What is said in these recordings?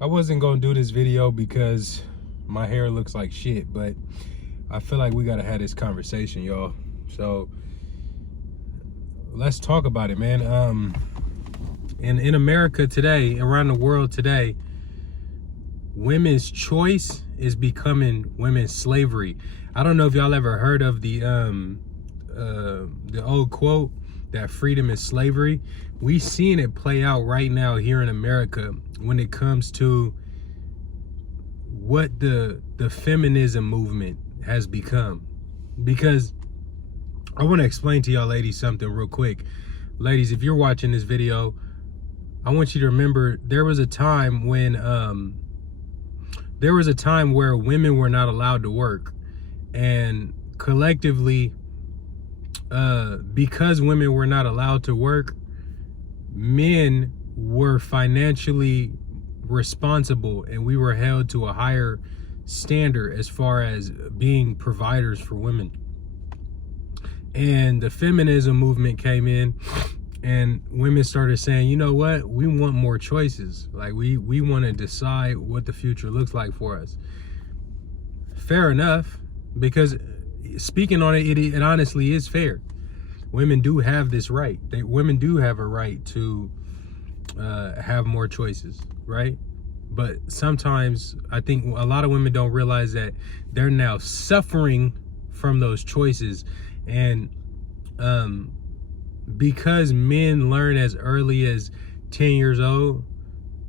I wasn't gonna do this video because my hair looks like shit, but I feel like we gotta have this conversation, y'all. So let's talk about it, man. In America today, around the world today, women's choice is becoming women's slavery. I don't know if y'all ever heard of the old quote that freedom is slavery. We seeing it play out right now here in America when it comes to what the feminism movement has become. Because I want to explain to y'all ladies something real quick. Ladies, if you're watching this video, I want you to remember there was a time when where women were not allowed to work, and collectively, because women were not allowed to work, men were financially responsible, and we were held to a higher standard as far as being providers for women. And the feminism movement came in, and women started saying, you know what, we want more choices. Like we want to decide what the future looks like for us. Fair enough, because speaking on it, it honestly is fair. Women do have this right. Women do have a right to have more choices, right? But sometimes I think a lot of women don't realize that they're now suffering from those choices. And because men learn as early as 10 years old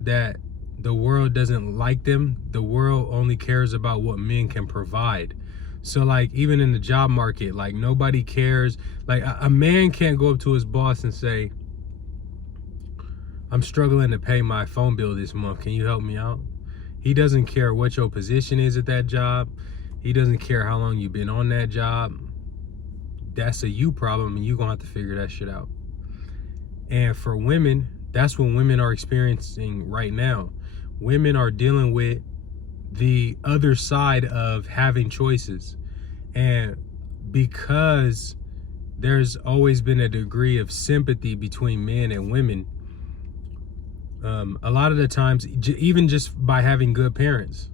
that the world doesn't like them, the world only cares about what men can provide. So like even in the job market, like nobody cares. Like a man can't go up to his boss and say, I'm struggling to pay my phone bill this month, can you help me out? He doesn't care what your position is at that job. He doesn't care how long you've been on that job. That's a you problem, and you're gonna have to figure that shit out. And for women, that's what women are experiencing right now. Women are dealing with the other side of having choices. And because there's always been a degree of sympathy between men and women, a lot of the times, even just by having good parents,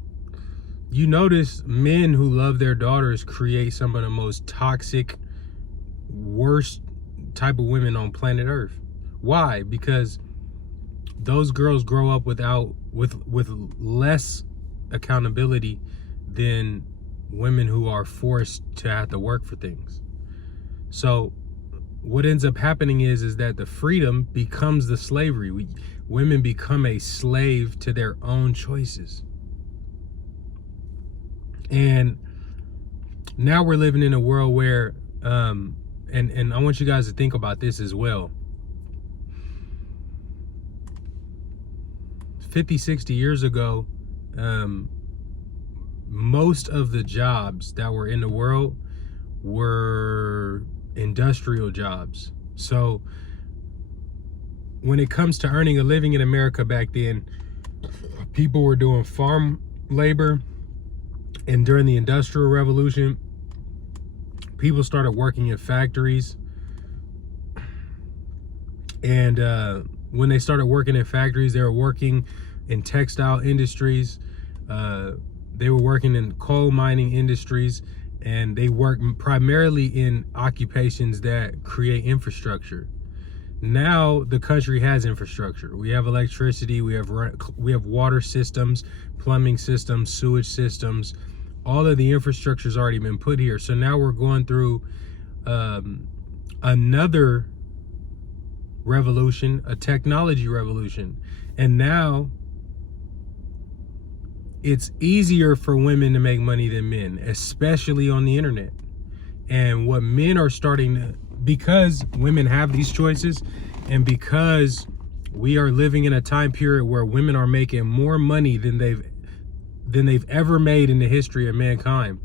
you notice men who love their daughters create some of the most toxic, worst type of women on planet Earth. Why? Because those girls grow up with less accountability than women who are forced to have to work for things. So what ends up happening is that the freedom becomes the slavery. Women become a slave to their own choices. And now we're living in a world where and I want you guys to think about this as well. 50, 60 years ago, most of the jobs that were in the world were industrial jobs. So when it comes to earning a living in America back then, people were doing farm labor. And during the Industrial Revolution, people started working in factories. And when they started working in factories, they were working in textile industries. They were working in coal mining industries, and they worked primarily in occupations that create infrastructure. Now the country has infrastructure. We have electricity, we have water systems, plumbing systems, sewage systems. All of the infrastructure has already been put here. So now we're going through another revolution, a technology revolution. And now it's easier for women to make money than men, especially on the internet. And what men are starting to, because women have these choices, and because we are living in a time period where women are making more money than they've ever made in the history of mankind,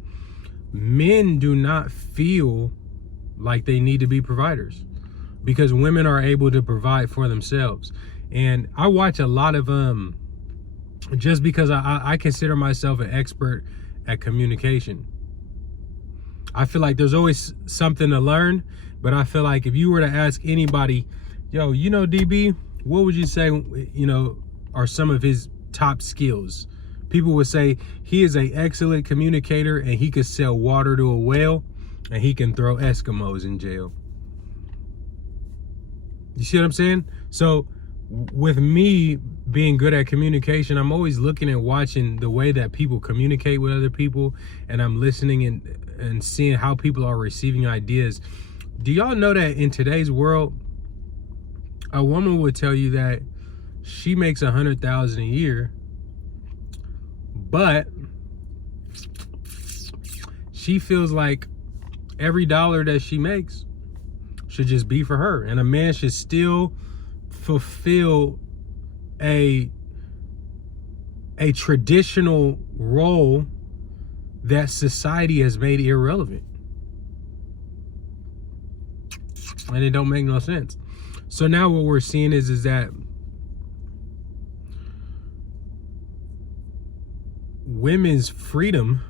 men do not feel like they need to be providers, because women are able to provide for themselves. And I watch a lot of just because I consider myself an expert at communication. I feel like there's always something to learn, but I feel like if you were to ask anybody, yo, you know, DB, what would you say, you know, are some of his top skills. People would say he is an excellent communicator and he could sell water to a whale and he can throw Eskimos in jail. You see what I'm saying? So with me being good at communication, I'm always looking and watching the way that people communicate with other people, and I'm listening and seeing how people are receiving ideas. Do y'all know that in today's world, a woman would tell you that she makes $100,000 a year, but she feels like every dollar that she makes should just be for her, and a man should still fulfill a traditional role that society has made irrelevant. And it don't make no sense. So now what we're seeing is that women's freedom,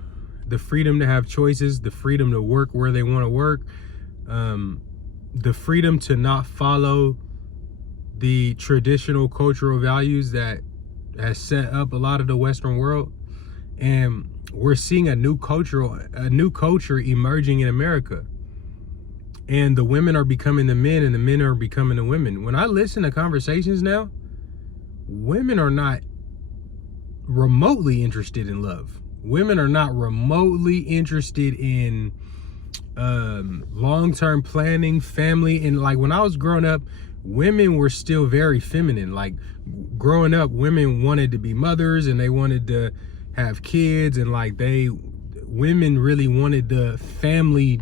the freedom to have choices, the freedom to work where they want to work, the freedom to not follow the traditional cultural values that has set up a lot of the Western world. And we're seeing a new culture emerging in America. And the women are becoming the men and the men are becoming the women. When I listen to conversations now, women are not remotely interested in love. Women are not remotely interested in long-term planning, family. And like when I was growing up, women were still very feminine. Like growing up, women wanted to be mothers and they wanted to have kids, and like women really wanted the family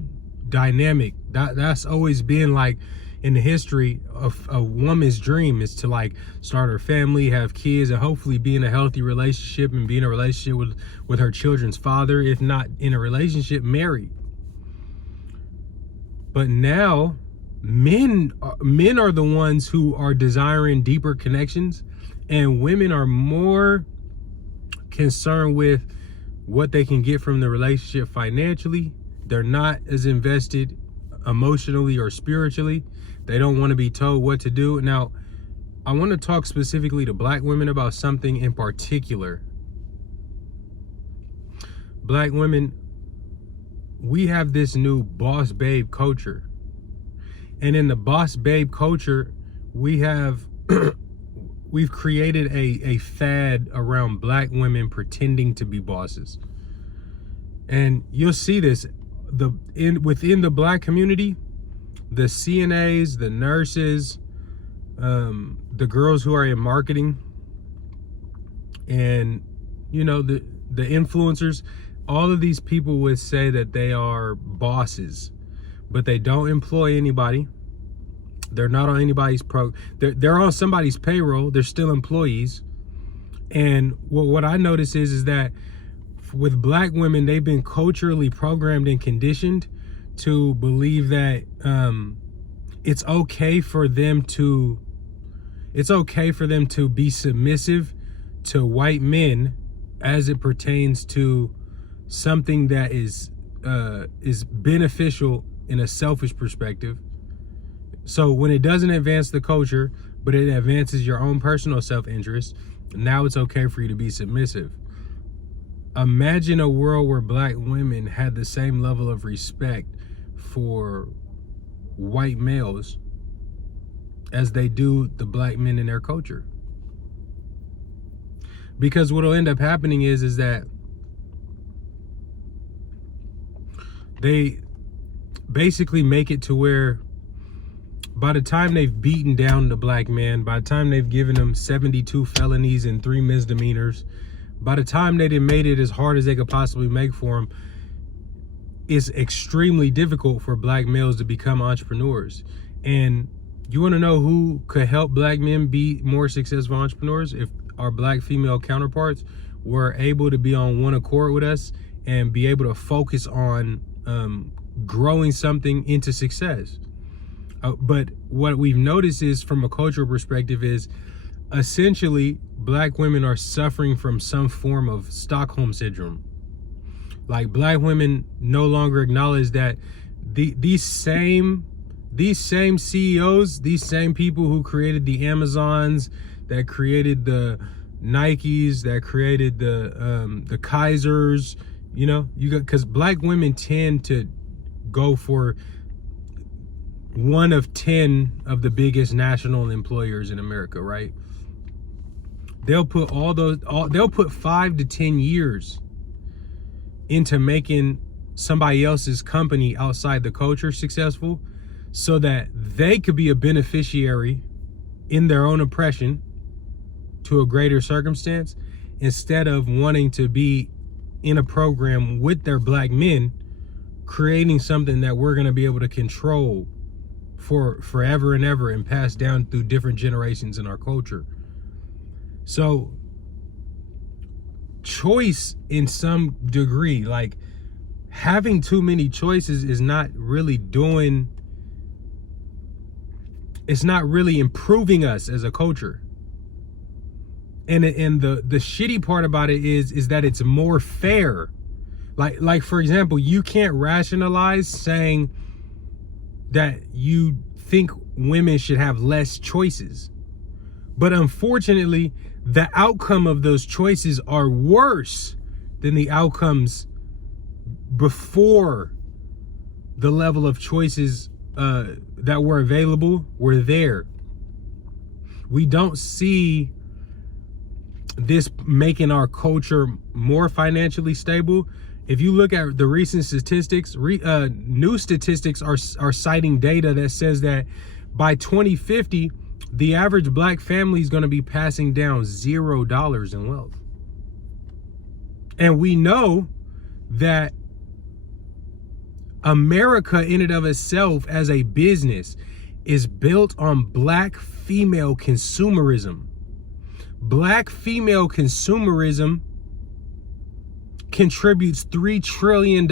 dynamic. That's always been like in the history of a woman's dream, is to like start her family, have kids, and hopefully be in a healthy relationship and be in a relationship with her children's father, if not in a relationship, married. But now men are the ones who are desiring deeper connections, and women are more concerned with what they can get from the relationship financially. They're not as invested emotionally or spiritually. They don't want to be told what to do. Now, I want to talk specifically to black women about something in particular. Black women, we have this new boss babe culture. And in the boss babe culture, we've created a fad around black women pretending to be bosses. And you'll see this within the black community, the CNAs, the nurses, the girls who are in marketing, and the influencers. All of these people would say that they are bosses, but they don't employ anybody. They're not on anybody's they're on somebody's payroll. They're still employees. And what I notice is that with black women, they've been culturally programmed and conditioned to believe that it's okay for them to be submissive to white men as it pertains to something that is beneficial in a selfish perspective. So when it doesn't advance the culture, but it advances your own personal self-interest, now it's okay for you to be submissive. Imagine a world where black women had the same level of respect for white males as they do the black men in their culture. Because what'll end up happening is that they basically make it to where by the time they've beaten down the black man, by the time they've given him 72 felonies and 3 misdemeanors, by the time they made it as hard as they could possibly make for him, it's extremely difficult for black males to become entrepreneurs. And you want to know who could help black men be more successful entrepreneurs? If our black female counterparts were able to be on one accord with us and be able to focus on growing something into success. But what we've noticed is, from a cultural perspective, is essentially black women are suffering from some form of Stockholm syndrome. Like, black women no longer acknowledge that these same CEOs, these same people who created the Amazons, that created the Nikes, that created the Kaisers. You know, you got, because black women tend to go for one of 10 of the biggest national employers in America, right? They'll put they'll put 5 to 10 years into making somebody else's company outside the culture successful, so that they could be a beneficiary in their own oppression to a greater circumstance, instead of wanting to be in a program with their black men, creating something that we're going to be able to control for forever and ever and pass down through different generations in our culture. So choice in some degree, like having too many choices, is not really it's not really improving us as a culture. And the shitty part about it is that it's more fair. Like for example, you can't rationalize saying that you think women should have less choices. But unfortunately, the outcome of those choices are worse than the outcomes before the level of choices that were available were there. We don't see this making our culture more financially stable. If you look at the recent statistics, new statistics are citing data that says that by 2050, the average black family is going to be passing down $0 in wealth. And we know that America in and of itself as a business is built on black female consumerism. Black female consumerism contributes $3 trillion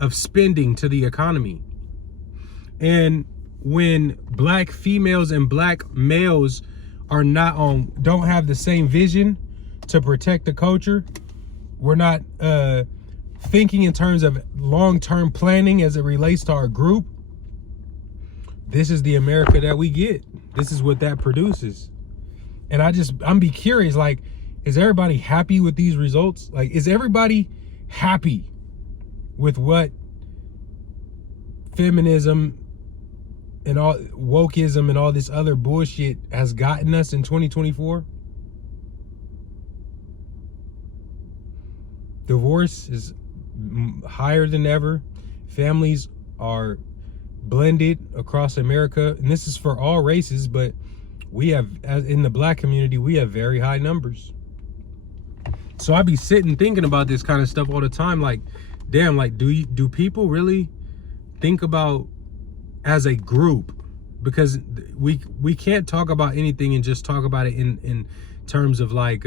of spending to the economy. And when black females and black males don't have the same vision to protect the culture, we're not thinking in terms of long-term planning as it relates to our group, this is the America that we get. This is what that produces. And I'm be curious, like, is everybody happy with these results? Like, is everybody happy with what feminism and all wokeism and all this other bullshit has gotten us in 2024? Divorce is higher than ever. Families are blended across America, and this is for all races, but we have, in the black community, we have very high numbers. So I be sitting thinking about this kind of stuff all the time, like, damn, like, do people really think about as a group? Because we can't talk about anything and just talk about it in terms of like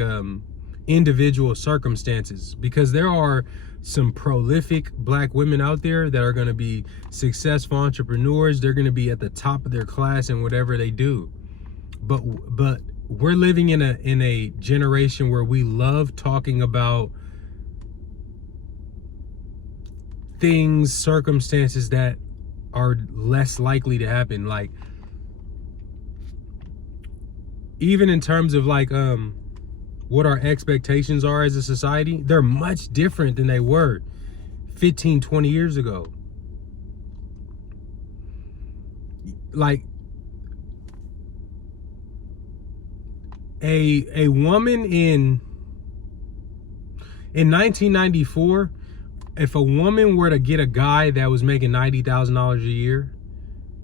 individual circumstances, because there are some prolific black women out there that are going to be successful entrepreneurs. They're going to be at the top of their class in whatever they do. But we're living in a generation where we love talking about things, circumstances that are less likely to happen. Like, even in terms of like what our expectations are as a society, they're much different than they were 15, 20 years ago. Like, a woman in 1994, if a woman were to get a guy that was making $90,000 a year,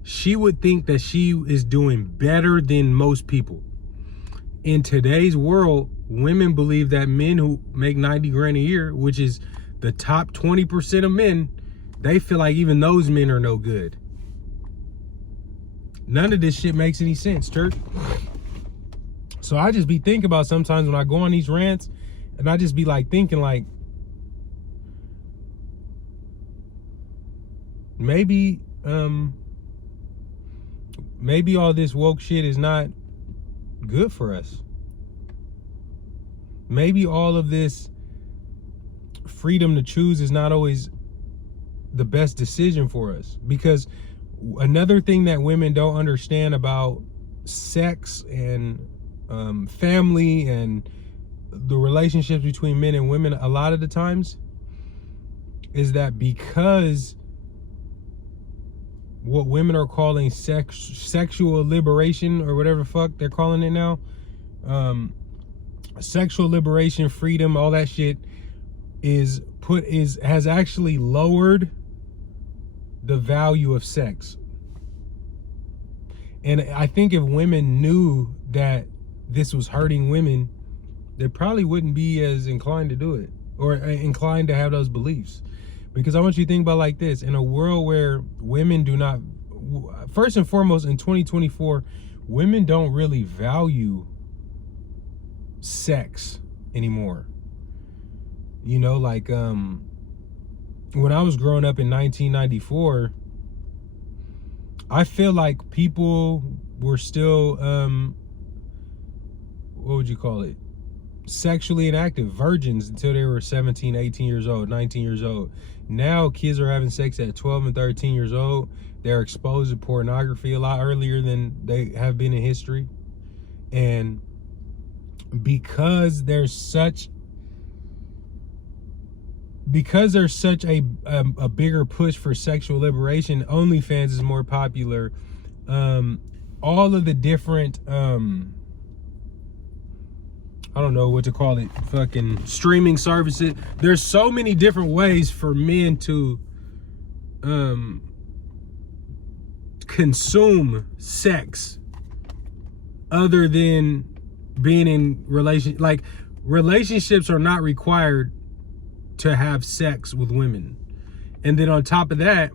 she would think that she is doing better than most people. In today's world, women believe that men who make 90 grand a year, which is the top 20% of men, they feel like even those men are no good. None of this shit makes any sense, church. So I just be thinking about sometimes when I go on these rants, and I just be like thinking like, maybe all this woke shit is not good for us. Maybe all of this freedom to choose is not always the best decision for us. Because another thing that women don't understand about sex and family and the relationships between men and women a lot of the times is that because what women are calling sexual liberation or whatever the fuck they're calling it now, sexual liberation, freedom, all that shit has actually lowered the value of sex. And I think if women knew that this was hurting women, they probably wouldn't be as inclined to do it or inclined to have those beliefs. Because I want you to think about like this: in a world where women do not, first and foremost in 2024, women don't really value sex anymore. You know, like when I was growing up in 1994, I feel like people were still what would you call it? Sexually inactive, virgins until they were 17, 18 years old, 19 years old. Now kids are having sex at 12 and 13 years old. They're exposed to pornography a lot earlier than they have been in history. And because there's such a bigger push for sexual liberation, OnlyFans is more popular. All of the different I don't know what to call it, fucking streaming services. There's so many different ways for men to consume sex other than being in relationships are not required to have sex with women. And then on top of that,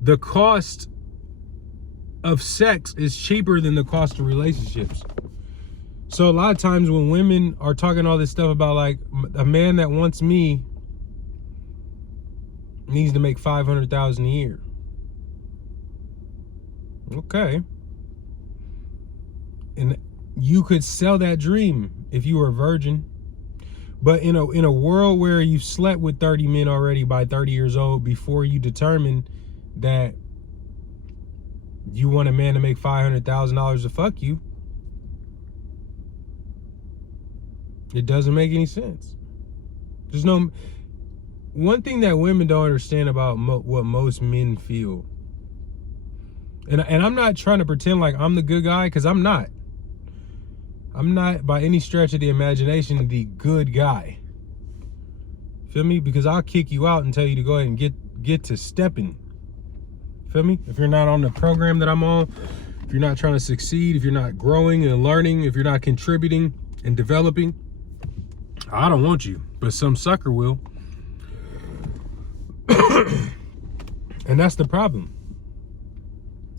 the cost of sex is cheaper than the cost of relationships. So a lot of times when women are talking all this stuff about like a man that wants me needs to make $500,000 a year. Okay. And you could sell that dream if you were a virgin. But in a world where you've slept with 30 men already by 30 years old before you determine that you want a man to make $500,000 to fuck you, it doesn't make any sense. There's no one thing that women don't understand about what most men feel. And I'm not trying to pretend like I'm the good guy, because I'm not. I'm not by any stretch of the imagination the good guy. Feel me? Because I'll kick you out and tell you to go ahead and get to stepping. Feel me? If you're not on the program that I'm on, if you're not trying to succeed, if you're not growing and learning, if you're not contributing and developing, I don't want you, but some sucker will. And that's the problem.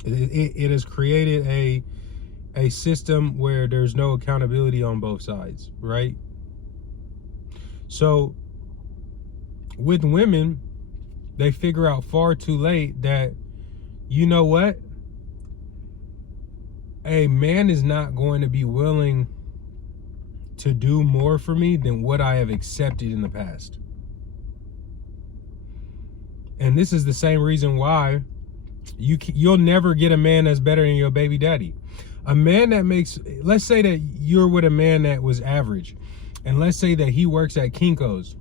It has created a system where there's no accountability on both sides, right? So with women, they figure out far too late that, you know what? A man is not going to be willing to do more for me than what I have accepted in the past. And this is the same reason why you'll never get a man that's better than your baby daddy. A man that makes, let's say that you're with a man that was average, and let's say that he works at Kinko's.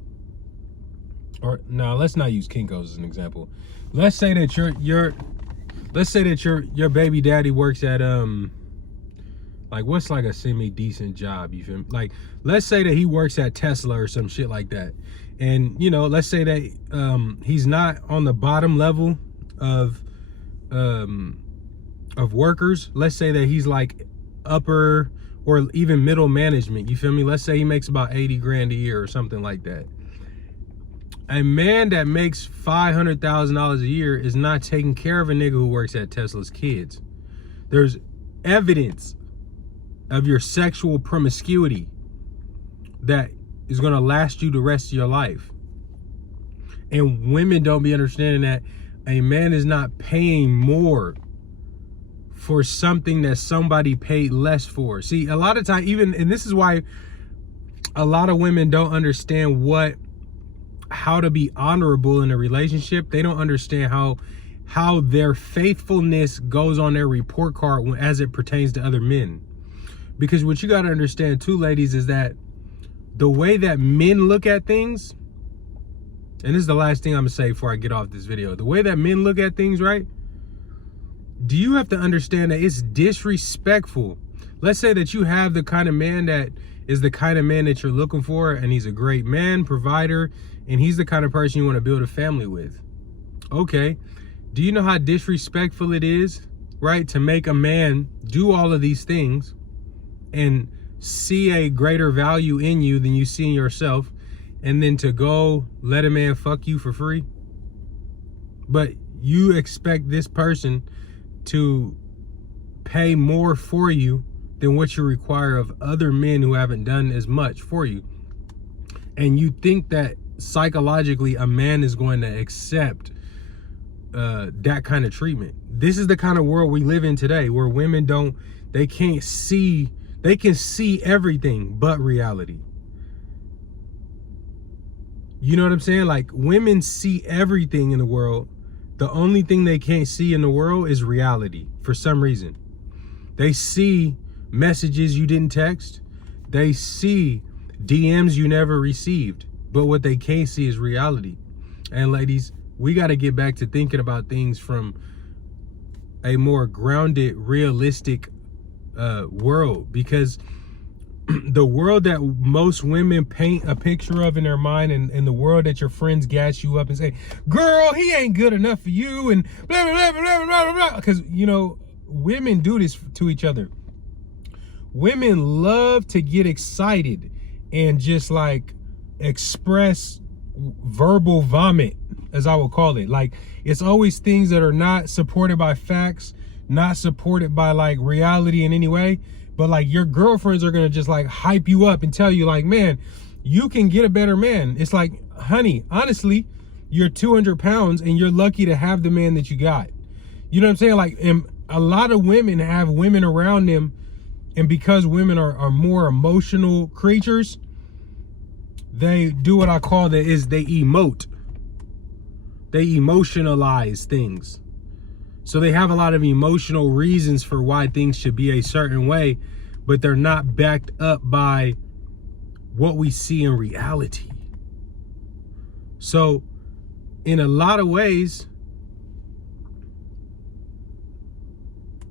Or no, let's not use Kinko's as an example. Let's say that your baby daddy works at like, what's like a semi-decent job, you feel me? Like, let's say that he works at Tesla or some shit like that. And, you know, let's say that he's not on the bottom level of workers. Let's say that he's like upper or even middle management, you feel me? Let's say he makes about 80 grand a year or something like that. A man that makes $500,000 a year is not taking care of a nigga who works at Tesla's kids. There's evidence of your sexual promiscuity that is going to last you the rest of your life. And women don't be understanding that a man is not paying more for something that somebody paid less for. See, a lot of time, and this is why a lot of women don't understand how to be honorable in a relationship. They don't understand how their faithfulness goes on their report card as it pertains to other men. Because what you got to understand too, ladies, is that the way that men look at things, and this is the last thing I'm gonna say before I get off this video, the way that men look at things, right? Do you have to understand that it's disrespectful? Let's say that you have the kind of man that is the kind of man that you're looking for, and he's a great man, provider, and he's the kind of person you want to build a family with. Okay, do you know how disrespectful it is, right, to make a man do all of these things and see a greater value in you than you see in yourself, and then to go let a man fuck you for free? But you expect this person to pay more for you than what you require of other men who haven't done as much for you. And you think that psychologically a man is going to accept that kind of treatment. This is the kind of world we live in today, where women they can see everything but reality. You know what I'm saying? Like, women see everything in the world. The only thing they can't see in the world is reality for some reason. They see messages you didn't text. They see DMs you never received. But what they can't see is reality. And ladies, we got to get back to thinking about things from a more grounded, realistic world. Because the world that most women paint a picture of in their mind, and the world that your friends gas you up and say, girl, he ain't good enough for you, and blah, blah, blah, blah, blah, blah. Because, you know, women do this to each other. Women love to get excited and just like express verbal vomit, as I will call it. Like, it's always things that are not supported by facts, not supported by like reality in any way. But like, your girlfriends are gonna just like hype you up and tell you like, man, you can get a better man. It's like, honey, honestly, you're 200 pounds and you're lucky to have the man that you got. You know what I'm saying? Like, and a lot of women have women around them, and because women are more emotional creatures, they do what I call they emote. They emotionalize things. So they have a lot of emotional reasons for why things should be a certain way, but they're not backed up by what we see in reality. So in a lot of ways,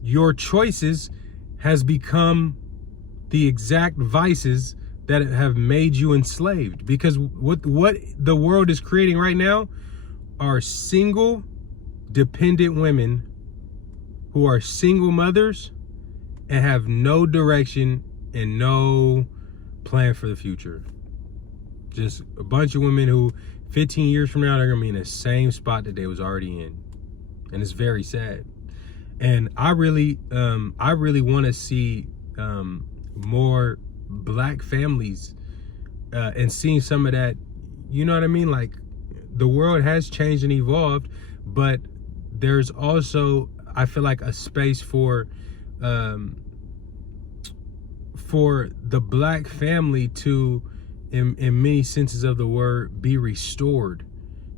your choices has become the exact vices that have made you enslaved. Because what the world is creating right now are single, dependent women who are single mothers and have no direction and no plan for the future. Just a bunch of women who 15 years from now, they're gonna be in the same spot that they was already in. And it's very sad. And I really want to see more black families and seeing some of that. You know what I mean? Like, the world has changed and evolved, but there's also, I feel like, a space for the black family to, in many senses of the word, be restored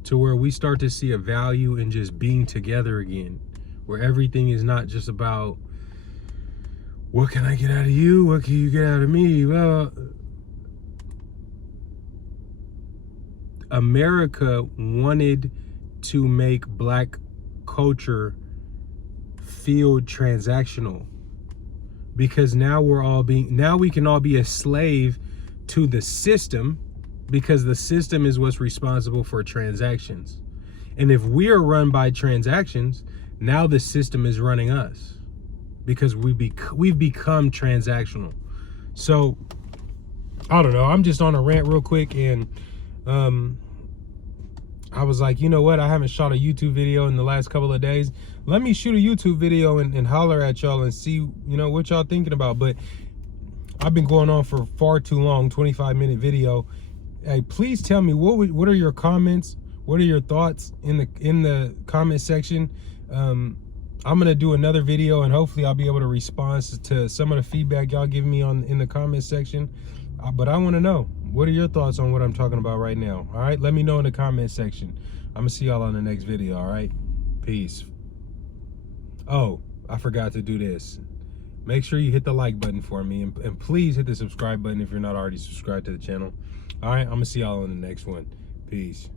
to where we start to see a value in just being together again, where everything is not just about what can I get out of you, what can you get out of me. Well, America wanted to make black culture feel transactional, because now we can all be a slave to the system, because the system is what's responsible for transactions. And if we are run by transactions, now the system is running us, because we've become transactional. So I don't know, I'm just on a rant real quick, and I was like, you know what, I haven't shot a YouTube video in the last couple of days. Let me shoot a YouTube video and holler at y'all and see, you know, what y'all thinking about. But I've been going on for far too long, 25-minute video. Hey, please tell me, what are your comments? What are your thoughts in the comment section? I'm gonna do another video, and hopefully I'll be able to respond to some of the feedback y'all give me in the comment section. But I want to know, what are your thoughts on what I'm talking about right now? All right, let me know in the comment section. I'm gonna see y'all on the next video. All right. Peace. Oh, I forgot to do this. Make sure you hit the like button for me, and please hit the subscribe button if you're not already subscribed to the channel. All right, I'm gonna see y'all on the next one. Peace.